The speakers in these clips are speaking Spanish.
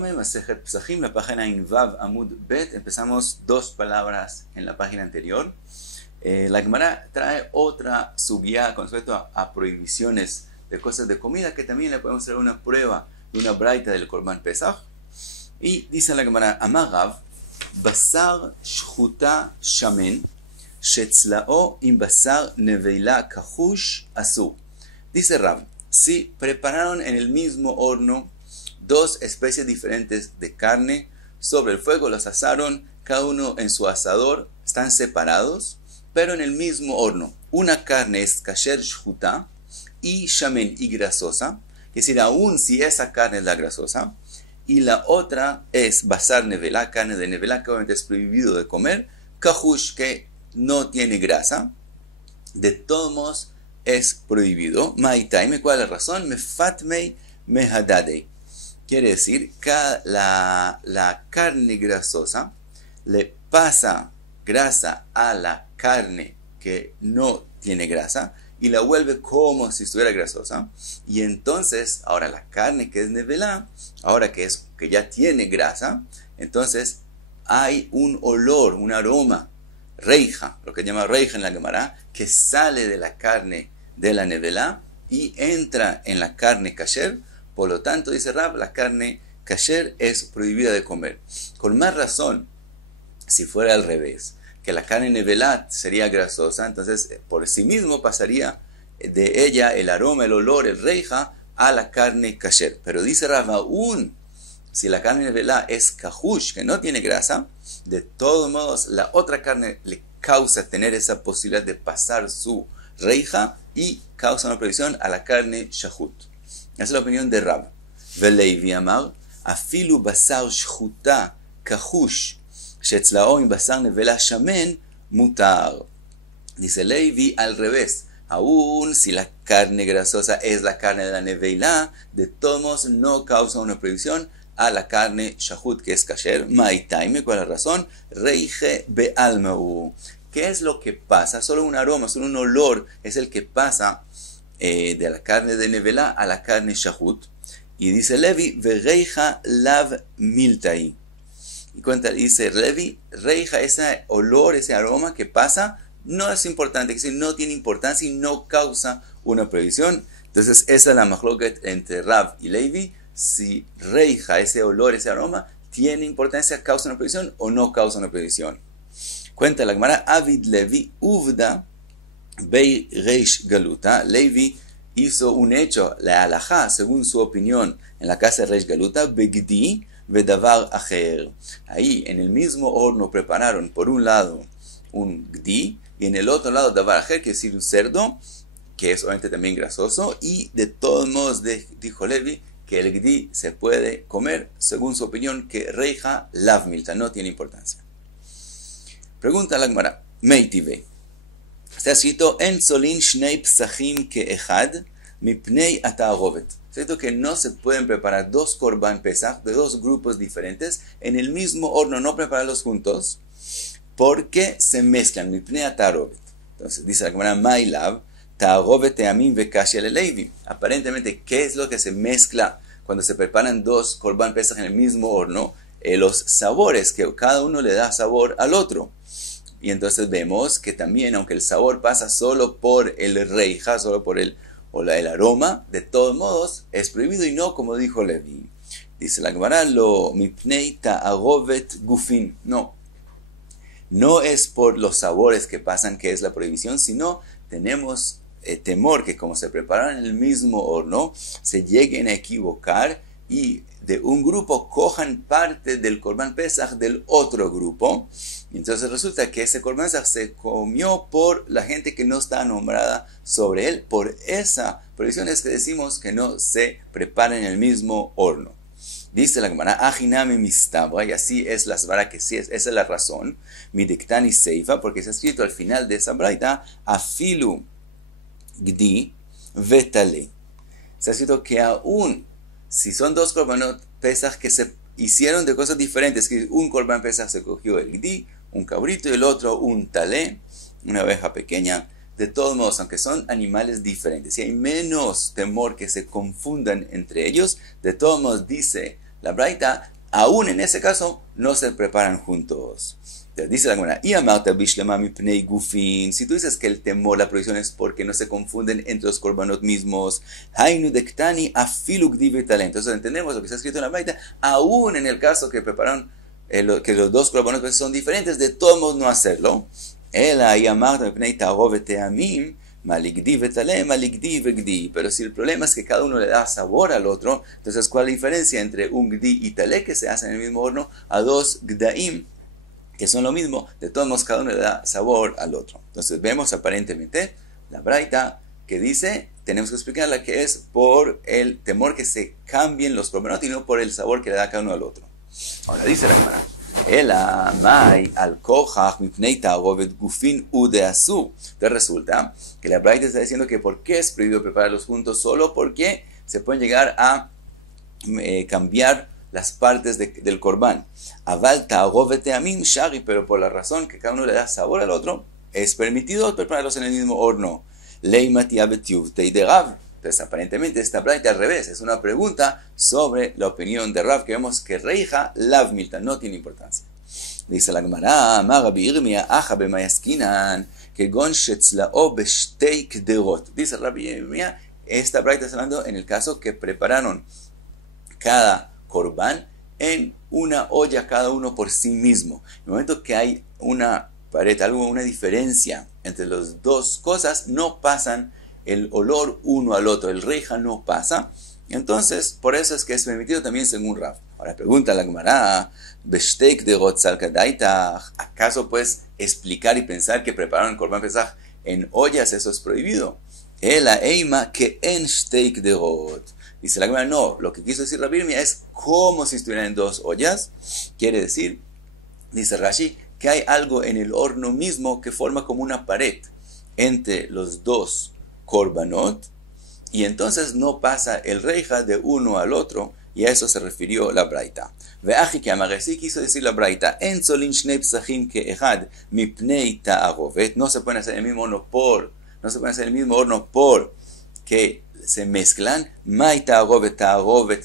Yevayome, Masejet Pesachim, la página Invav Amud Bet. Empezamos dos palabras en la página anterior. La Gemara trae otra sugya con respecto a prohibiciones de cosas de comida, que también le podemos traer una prueba de una braita del Korban Pesach. Y dice la Gemara, Amagav, Basar Shchuta Shamen, Shetzlao im Basar Neveila Kahush Asur. Dice Rav, si prepararon en el mismo horno dos especies diferentes de carne sobre el fuego, los asaron, cada uno en su asador, están separados, pero en el mismo horno. Una carne es kasher shchuta y shamen y grasosa, es decir, aún si esa carne es la grasosa, y la otra es basar nevelá, carne de nevelá, que obviamente es prohibido de comer, kahush, que no tiene grasa, de todos modos es prohibido. Maitaime, ¿cuál es la razón? Mefatmei mehadadei. Quiere decir que la carne grasosa le pasa grasa a la carne que no tiene grasa y la vuelve como si estuviera grasosa. Y entonces, ahora la carne que es nevelá, ahora que ya tiene grasa, entonces hay un olor, un aroma, reija, lo que llama reija en la Gemara, que sale de la carne de la nevelá y entra en la carne kasher. Por lo tanto, dice Rav, la carne kasher es prohibida de comer. Con más razón, si fuera al revés, que la carne nevelá sería grasosa, entonces por sí mismo pasaría de ella el aroma, el olor, el reija a la carne kasher. Pero dice Rav, aún si la carne nevelá es kahush, que no tiene grasa, de todos modos la otra carne le causa tener esa posibilidad de pasar su reija y causa una prohibición a la carne shahut. Esa es la opinión de Rav. Veleivi amar, afilu basar shchuta kahush, shetzlao im basar nevela shamen mutar. Dice Leivi al revés. Aún si la carne grasosa es la carne de la neveila, de todos modos no causa una prohibición a la carne shahut, que es kasher. Maitaime, ¿cuál es la razón? Reije be'almau. ¿Qué es lo que pasa? Solo un aroma, solo un olor es el que pasa de la carne de nevelá a la carne shahut. Y dice Levi, vereija lav miltai. Y cuenta, dice Levi, reija, ese olor, ese aroma que pasa, no es importante, es decir, no tiene importancia y no causa una prohibición. Entonces esa es la machloket entre Rav y Levi, si reija, ese olor, ese aroma, tiene importancia, causa una prohibición o no causa una prohibición. Cuenta la Gemara, Avid Levi uvda bei reish galuta. Levi hizo un hecho, la halajá, según su opinión, en la casa de reish galuta, begdi vedavar acher. Ahí, en el mismo horno, prepararon por un lado un gdi y en el otro lado davar acher, que es decir, un cerdo, que es obviamente también grasoso, y de todos modos dijo Levi que el gdi se puede comer, según su opinión, que reija lav milta, no tiene importancia. Pregunta la Gemara, Meitive. Está escrito, En solin shnei psachim ke echad, mipnei ata'arovet. Está escrito que no se pueden preparar dos korban pesach de dos grupos diferentes en el mismo horno, no prepararlos juntos, porque se mezclan, mipnei ata'arovet. Entonces dice la Gemara, Mailav, ta'arovet te'amim vekashya leleivi. Aparentemente, ¿qué es lo que se mezcla cuando se preparan dos korban pesach en el mismo horno? Los sabores, que cada uno le da sabor al otro. Y entonces vemos que también, aunque el sabor pasa solo por el reija, solo por el aroma, de todos modos es prohibido y no como dijo Levi. Dice la Gemara, lo mipnei ta'arovet gufin. No es por los sabores que pasan que es la prohibición, sino tenemos temor que como se preparan en el mismo horno, se lleguen a equivocar y de un grupo cojan parte del Korban Pesach del otro grupo. Y entonces resulta que ese Korban Pesach se comió por la gente que no está nombrada sobre él. Por esa prohibición es que decimos que no se prepara en el mismo horno. Dice la Gemara, Ajinami mistabra, y así es la svara que sí es, esa es la razón. Midiktani seifa, porque está escrito al final de esa braita, afilu gdi vetale. Está escrito que aún si son dos korbanot pesach que se hicieron de cosas diferentes, que un korban pesach se cogió el gdi, un cabrito, y el otro un talé, una oveja pequeña, de todos modos, aunque son animales diferentes, y hay menos temor que se confundan entre ellos, de todos modos dice la braita, aún en ese caso, no se preparan juntos. Entonces dice la Gemara, y amarta bishlema mipnei gufin, si tú dices que el temor, la prohibición es porque no se confunden entre los korbanot mismos, hainu dektani afilu gdi v'taleh. Entonces entendemos lo que está escrito en la braita, aún en el caso que prepararon, que los dos korbanot son diferentes, de todos modos no hacerlo. Ela y amarta mipnei ta'arov v'te'amim, maligdi v'taleh, maligdi v'gdi. Pero si el problema es que cada uno le da sabor al otro, entonces ¿cuál es la diferencia entre un gdi y taleh que se hace en el mismo horno a dos gdaim que son lo mismo? De todos modos cada uno le da sabor al otro. Entonces vemos aparentemente la braita que dice, tenemos que explicarla, que es por el temor que se cambien los korbanot y no por el sabor que le da cada uno al otro. Ahora dice la Gemara, Ela mai al kohach mipnei ta'arovet gufin udeasu. Entonces resulta que la braita está diciendo que por qué es prohibido prepararlos juntos, solo porque se pueden llegar a cambiar las partes del corbán. Aval ta'arovet te'amim shari, pero por la razón que cada uno le da sabor al otro, es permitido prepararlos en el mismo horno. Leimat yabetiuvtei de Rav. Entonces aparentemente esta braita al revés, es una pregunta sobre la opinión de Rav, que vemos que reija lav milta, no tiene importancia. Dice la Gemara, ma Rabbi Irmia aja b'mayaskinan kegon shetzlao b'shtei kderot. Dice Rabbi Irmia, esta braita está hablando en el caso que prepararon cada corbán en una olla cada uno por sí mismo. En el momento que hay una pared, una diferencia entre las dos cosas, no pasan el olor uno al otro, el reija no pasa. Entonces, por eso es que es permitido también según Rav. Ahora pregunta la Gemara, ¿acaso puedes explicar y pensar que prepararon el Korban Pesaj en ollas? Eso es prohibido. Dice la Gemara, no, lo que quiso decir Rabbi Irmia es como si estuvieran en dos ollas. Quiere decir, dice Rashi, que hay algo en el horno mismo que forma como una pared entre los dos korbanot, y entonces no pasa el reija de uno al otro, y a eso se refirió la braita. Veaji que amaresi quiso decir la braita, en solin shnei psachim que ejad mipnei ta'arovet, no se pueden hacer el mismo horno por que se mezclan, mai ta'arovet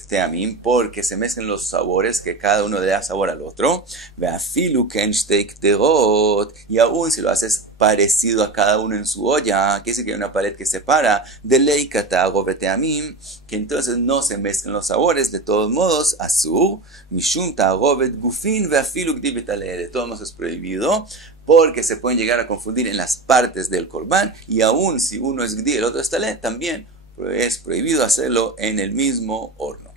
te'amim, porque se mezclan los sabores, que cada uno le da sabor al otro, veafilu ken shtei kderot, y aún si lo haces parecido a cada uno en su olla, que dice que hay una pared que separa, de leika ta'arovet te'amim, que entonces no se mezclan los sabores, de todos modos, asur, mishum ta'arovet gufin, veafilu gdi betaleh, de todos modos es prohibido, porque se pueden llegar a confundir en las partes del corbán, y aún si uno es gdi y el otro es taleh, también es prohibido hacerlo en el mismo horno.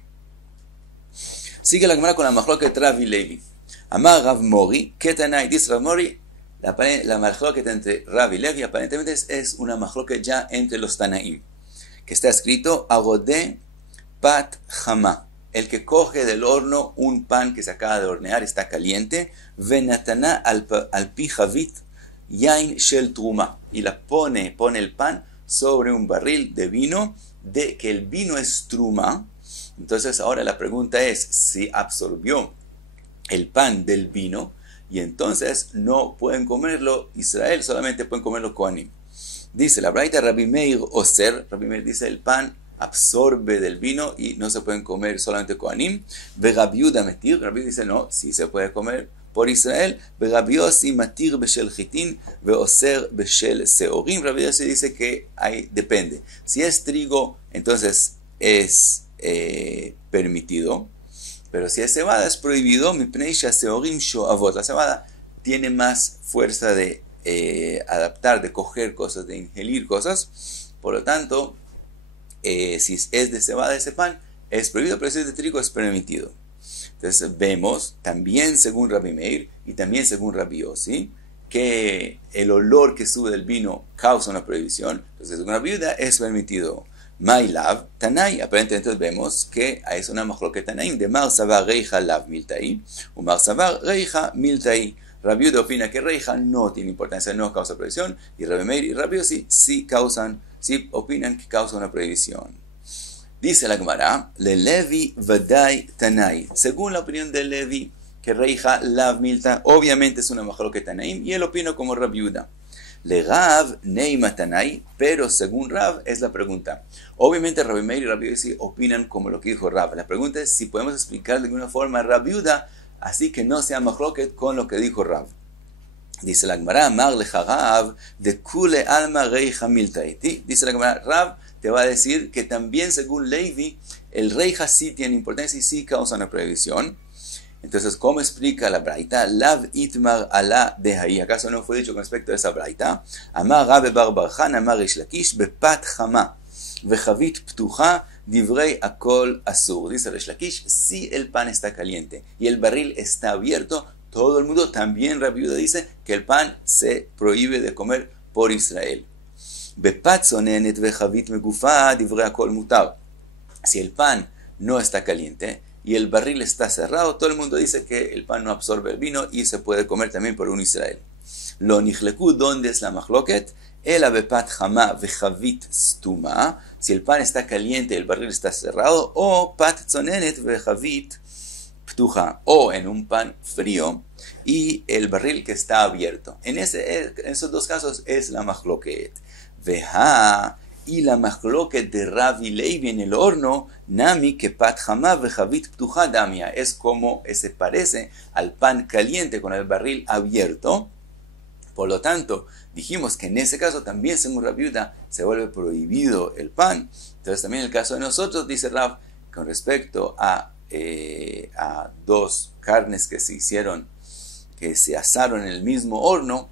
Sigue la Gemara con la mahloket Rav y Levi. Amar Rav Mori, Ketanai, dice Rav Mori, la mahloket entre Rav y Levi aparentemente es una mahloket ya entre los Tanaim, que está escrito Agodé Pat Hama, el que coge del horno un pan que se acaba de hornear, está caliente, Venatana al pi javit yain shel truma, y la pone el pan sobre un barril de vino, de que el vino es truma. Entonces ahora la pregunta es si absorbió el pan del vino, y entonces no pueden comerlo Israel, solamente pueden comerlo Kohanim. Dice la braita Rabbi Meir Oser, Rabbi Meir dice el pan absorbe del vino y no se pueden comer solamente Kohanim. Ve Rabbi Yehuda Metir, Rabbi dice no, sí se puede comer por Israel. Ve Rabbi Yossi Matir beshel chitin ve Oser beshel seorim. Rabbi Yossi dice que depende. Si es trigo, entonces es permitido, pero si es cebada es prohibido. Mipnei sheseorim shoavot, la cebada tiene más fuerza de adaptar, de coger cosas, de ingerir cosas, por lo tanto si es de cebada ese pan es prohibido, pero si es de trigo es permitido. Entonces vemos también según Rabbi Meir y también según Rabbi Yossi que el olor que sube del vino causa una prohibición. Entonces según Rabbi Yehuda es permitido. Mailav Tanai, aparentemente vemos que es una mahloket Tanaim de Mar Savar Reija Lav Miltai o Mar Savar Reija Miltai. Rabbi Yehuda opina que Reija no tiene importancia, no causa prohibición, y Rabbi Meir y Rabbi Yossi sí opinan que causa una prohibición. Dice la Gemara, le Levi Vadai Tanai, según la opinión de Levi, que Reija Lav Milta, obviamente es una mahloket Tanaim, y él opina como Rabbi Yehuda. Le Rav Nei Matanai, pero según Rav es la pregunta. Obviamente Rabbi Meir y Rabbi Yossi opinan como lo que dijo Rav. La pregunta es si podemos explicar de alguna forma a Rabbi Yehuda, así que no sea machloket con lo que dijo Rav. Dice la Gemara, Amar lecha Rav, de kule alma reija miltaiti. Dice la Gemara, Rav te va a decir que también según Levi, el reija sí tiene importancia y sí causa una prohibición. Entonces, ¿cómo explica la braita? Lav itmar ala de ahí. ¿Acaso no fue dicho con respecto a esa braita? Amar Rabbe bar Barchan, amar Rish Lakish, bepat chama, vechavit ptuja, divrei akol asur. Dice Rish Lakish, si el pan está caliente y el barril está abierto, todo el mundo, también Rabbi Yehuda dice que el pan se prohíbe de comer por Israel. Bepat zonenet vechavit megufa, divrei akol mutar. Si el pan no está caliente y el barril está cerrado, todo el mundo dice que el pan no absorbe el vino y se puede comer también por un Israel. Lo nijleku, ¿dónde es la machloket? El abepat jama vechavit stuma, si el pan está caliente y el barril está cerrado, o pat tzonenet vechavit ptuja, o en un pan frío y el barril que está abierto. En esos dos casos es la machloket. Veja, y la machloket de Rav y Levi en el horno, nami que pat jamá vejavit ptuja damia, es como se parece al pan caliente con el barril abierto. Por lo tanto, dijimos que en ese caso también, según Rabbi Yehuda, se vuelve prohibido el pan. Entonces también en el caso de nosotros, dice Rav, con respecto a dos carnes que se asaron en el mismo horno,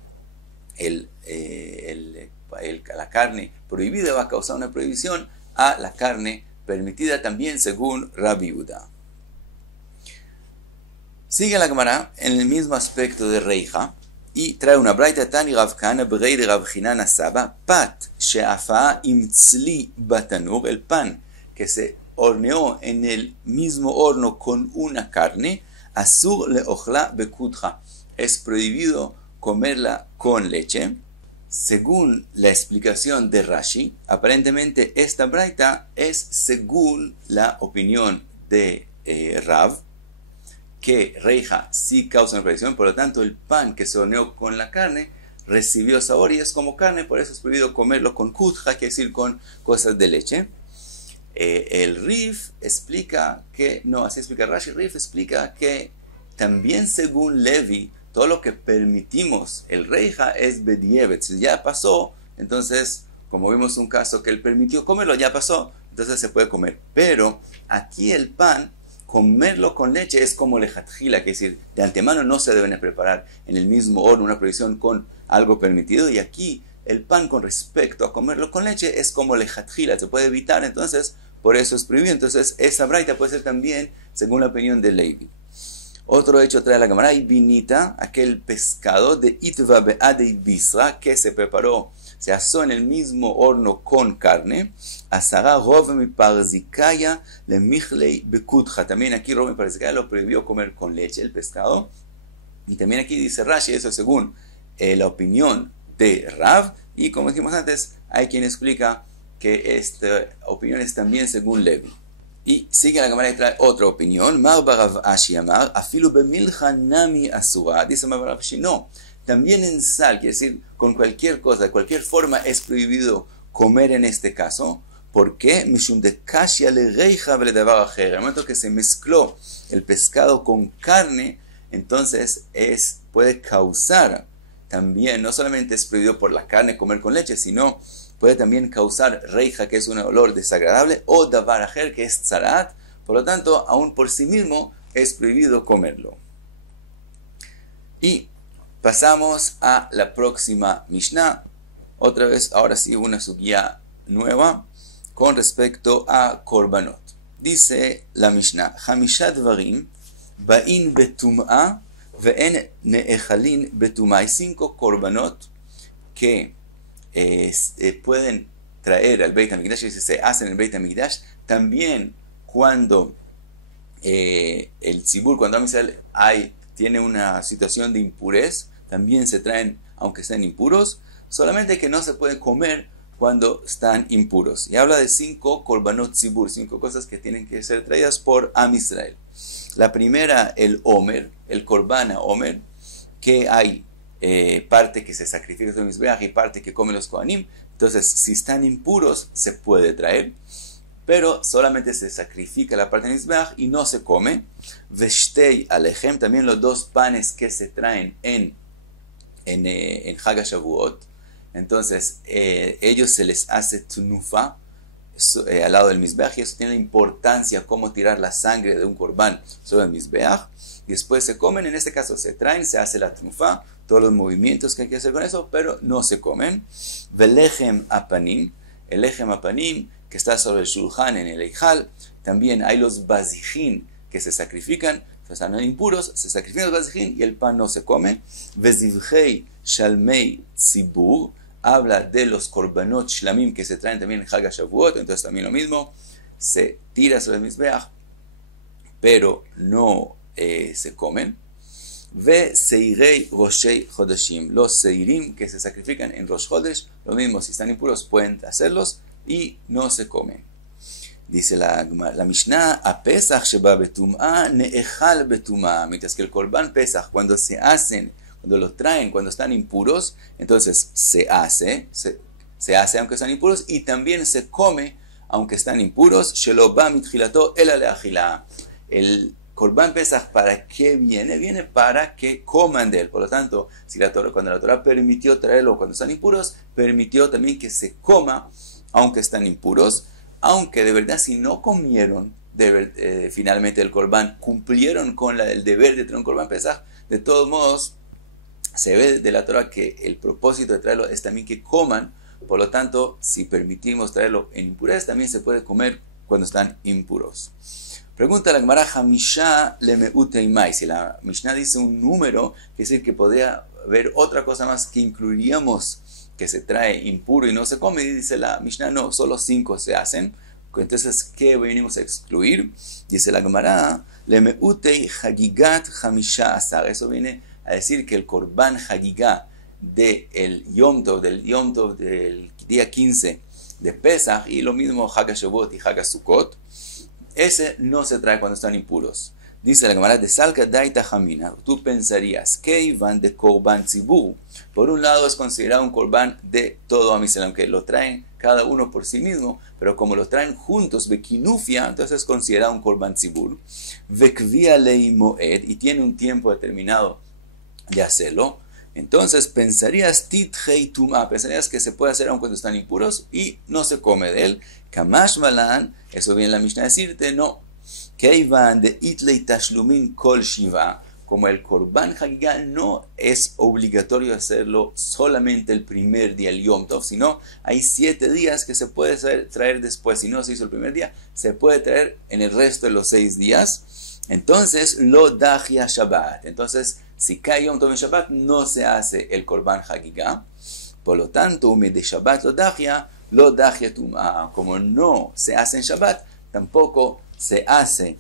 la carne prohibida va a causar una prohibición a la carne permitida también según Rabbi Yehuda. Sigue la Gemara en el mismo aspecto de reija y trae una braita tani Rav Kahana b'rei de Rav Chinan Saba pat she'afa im tzli batanur, el pan que se horneó en el mismo horno con una carne, asur leochla bekudja, es prohibido comerla con leche. Según la explicación de Rashi, aparentemente esta braita es según la opinión de Rav, que reija sí causa una prohibición, por lo tanto el pan que se horneó con la carne recibió sabor y es como carne, por eso es prohibido comerlo con kudja, quiere decir con cosas de leche. El Rif explica que, no, así explica Rashi, Rif explica que también según Levi, todo lo que permitimos, el reija es bedievet, si ya pasó, entonces, como vimos un caso que él permitió comerlo, ya pasó, entonces se puede comer. Pero aquí el pan, comerlo con leche es como lejatjila, que es decir, de antemano no se deben preparar en el mismo horno una provisión con algo permitido, y aquí el pan con respecto a comerlo con leche es como lejatjila, se puede evitar, entonces por eso es prohibido. Entonces esa braita puede ser también según la opinión de Levi. Otro hecho trae la Gemara y vinita, aquel pescado de Itva Beadei Bisra que se preparó, se asó en el mismo horno con carne. Asara Rov mi Parzikaya le Michlei Bekudja. También aquí Rov mi Parzikaya lo prohibió comer con leche, el pescado. Y también aquí dice Rashi, eso según la opinión de Rav. Y como dijimos antes, hay quien explica que esta opinión es también según Levi. Y sigue la Gemara y trae otra opinión. Mar Barav Ashi Amar, afilu bemilcha nami asura. Dice Mar Barav Ashi, no. También en sal, quiere decir, con cualquier cosa, de cualquier forma, es prohibido comer en este caso. ¿Por qué? Mishum de kashia le reija veledavar ajer. Al momento que se mezcló el pescado con carne, entonces puede causar también, no solamente es prohibido por la carne comer con leche, sino puede también causar reija, que es un olor desagradable, o davar ajer, que es tzarat. Por lo tanto, aún por sí mismo es prohibido comerlo. Y pasamos a la próxima Mishnah. Otra vez, ahora sí, una sugya nueva con respecto a korbanot. Dice la Mishnah, Hamisha dvarim ba'in betum'a ve'en ne'echalin betum'a. Hay 5 korbanot que pueden traer al Beit HaMikdash, y se hacen en el Beit HaMikdash, también cuando el tzibur, cuando Amisrael tiene una situación de impurez, también se traen, aunque estén impuros, solamente que no se pueden comer cuando están impuros. Y habla de 5 korbanot tzibur, 5 cosas que tienen que ser traídas por Amisrael. La primera, el Omer, el korbana Omer, que hay parte que se sacrifica sobre el Mizbeach y parte que comen los Kohanim. Entonces, si están impuros, se puede traer, pero solamente se sacrifica la parte del Mizbeach y no se come. Veshtei alejem, también los dos panes que se traen en Hag HaShavuot. Entonces, ellos se les hace tnufa al lado del Mizbeach, y eso tiene la importancia como tirar la sangre de un corbán sobre el Mizbeach. Y después se comen, en este caso se traen, se hace la tnufa, todos los movimientos que hay que hacer con eso, pero no se comen. Velechem apanim, el lechem apanim que está sobre el shulchan en el eijal. También hay los bazijin que se sacrifican, están impuros, se sacrifican los bazijin y el pan no se come. Vezivhei shalmei tzibur, habla de los korbanot shlamim que se traen también en Hag HaShavuot, entonces también lo mismo, se tira sobre el Mizbeach, pero no se comen. Ve seirei roshei chodeshim, los seirim que se sacrifican en Rosh Chodesh, lo mismo, si están impuros pueden hacerlos y no se comen. Dice la Mishnah, a Pesach sheba betum'a ne'echal betum'a, mientras que el korban Pesach, cuando se hacen, cuando lo traen, cuando están impuros, entonces se hace aunque están impuros, y también se come aunque están impuros. Shelo ba mitchilato ela le'achila. El Korban Pesach, ¿para qué viene? Viene para que coman de él. Por lo tanto, si cuando la Torah permitió traerlo cuando están impuros, permitió también que se coma aunque están impuros. Aunque de verdad, si no comieron finalmente el Korban, cumplieron con el deber de traer un Korban Pesach, de todos modos, se ve de la Torah que el propósito de traerlo es también que coman. Por lo tanto, si permitimos traerlo en impurez, también se puede comer cuando están impuros. Pregunta la Gemara, Hamisha lemeutei. Si la Mishnah dice un número, quiere decir que podría haber otra cosa más que incluiríamos que se trae impuro y no se come. Y dice la Mishnah, no, solo 5 se hacen. Entonces, ¿qué venimos a excluir? Dice la Gemara, lemeutei hagigat hamisha asar. Eso viene a decir que el Korban Hagigá del Yom Tov del día 15 de Pesach, y lo mismo Hag HaShavuot y Hag HaSukkot, ese no se trae cuando están impuros. Dice la Gemara, de Salka Daita Jamina, tú pensarías que iban de Korban Tzibur. Por un lado es considerado un Korban de todo Am Yisrael, aunque lo traen cada uno por sí mismo, pero como lo traen juntos, Bekinufia, entonces es considerado un Korban Tzibur. Vekvia Lei Moed, y tiene un tiempo determinado de hacerlo. Entonces pensarías Tithei Tum'a, pensarías que se puede hacer aun cuando están impuros y no se come de él. Kamash Malan, eso viene la Mishnah a decirte, no. Keivan de Itlei Tashlumin Kol Shiva, como el Korban Hagigá no es obligatorio hacerlo solamente el primer día, el Yom Tov, sino hay 7 días que se puede traer después. Si no se hizo el primer día, se puede traer en el resto de los 6 días. Entonces, lo dahia Shabbat. Entonces, si cae Yom Tov en Shabbat, no se hace el Korban Hagigá. Por lo tanto, de Shabbat lo dahia Tum'a. Como no se hace en Shabbat, tampoco se hace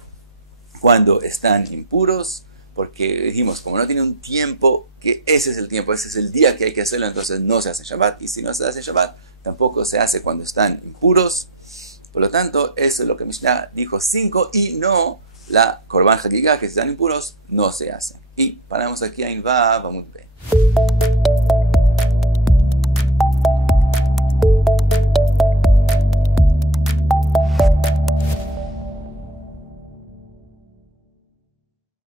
cuando están impuros, porque dijimos, como no tiene un tiempo, que ese es el tiempo, ese es el día que hay que hacerlo, entonces no se hace en Shabbat. Y si no se hace en Shabbat, tampoco se hace cuando están impuros. Por lo tanto, eso es lo que Mishnah dijo 5, y no la Korban Hagigá, que si están impuros, no se hace. Y paramos aquí a Invav Amud Be.